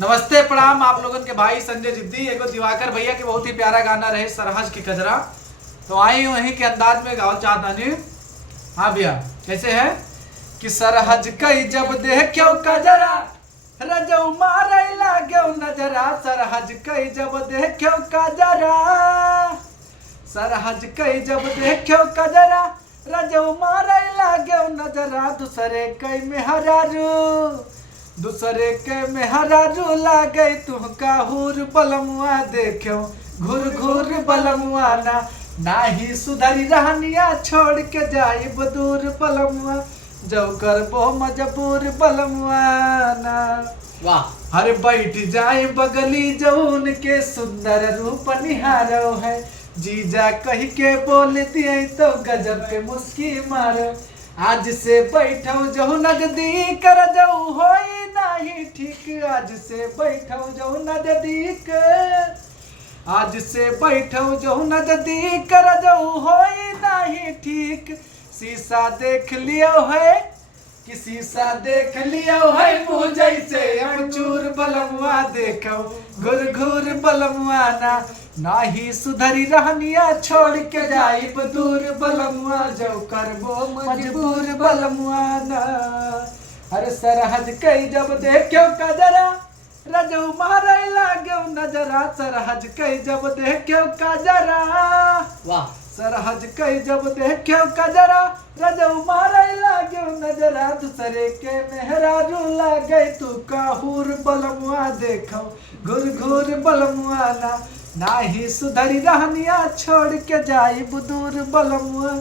नमस्ते प्रणाम आप लोगों के भाई संजय जिद्दी। एगो दिवाकर भैया के बहुत ही प्यारा गाना रहे सरहज की कजरा, तो आई वहीं के अंदाज में गाओ चाहता नहीं। हाँ भैया कैसे है कि सरहज कई जब देखो कजरा रजौ मारे लागो नजरा, सरहज कई जब देखो कजरा, सरहज कई जब देखो कजरा रजौ मारे लागो नजरा, दूसरे कई में हरारू दूसरे के में हरारू लागे तुमका हुर बलमुआ देखो घुर घुर बलमुआ ना नाही सुधरी रहनिया छोड़ के जाई बदूर बलमुआ जो करबो मजबूर बलमुआ ना। वाह। हर बैठ जाए बगली जौन के सुंदर रूप निहारो है, जीजा कही के बोल दिए तो गजब के मुस्की मारो, आज से बैठो जो नजदीक रजौ होई नहीं ठीक, आज से बैठो जो नजदीक, आज से बैठो जो नजदीक रजौ होई नहीं ठीक, शीशा देख लियो है कि शीशा देख लियो है मुँह जैसे अमचूर बलमुआ देखो घुर घुर बलमुआ ना नाही सुधरी रहनिया छोड़ के जाई दूर बलमुआ जो करबो मजबूर बलमुआ ना। अरे सरहज कई जब देखो कजरा रजौ मारे लागो नजरा, सरहज कई जब देखो कजरा, वाह। सरहज कई जब देखो कजरा रजौ मारे लागो नजरा, दूसरे के मेहरारू लागे तू काहूर बलमुआ देखो घुर घुर बलमुआ ना नाही सुधरी रहनिया छोड़ के जाई बुदूर बलमुआ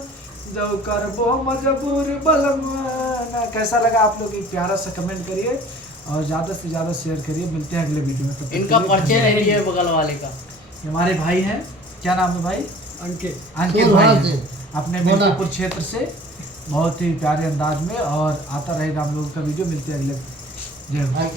जो करबो मजबूर बलमुआ ना। कैसा लगा आप लोग एक प्यारा सा कमेंट करिए और ज़्यादा से ज़्यादा शेयर करिए। मिलते हैं अगले वीडियो में। इनका परिचय नहीं है बगल वाले का। हमारे भाई हैं, क्या नाम है भाई? अंकित भाई हैं, अपने मिर्जापुर क्षेत्र से, बहुत ही प्यारे अंदाज में, और आता रहेगा हम लोगों का वीडियो। मिलते हैं अगले। जय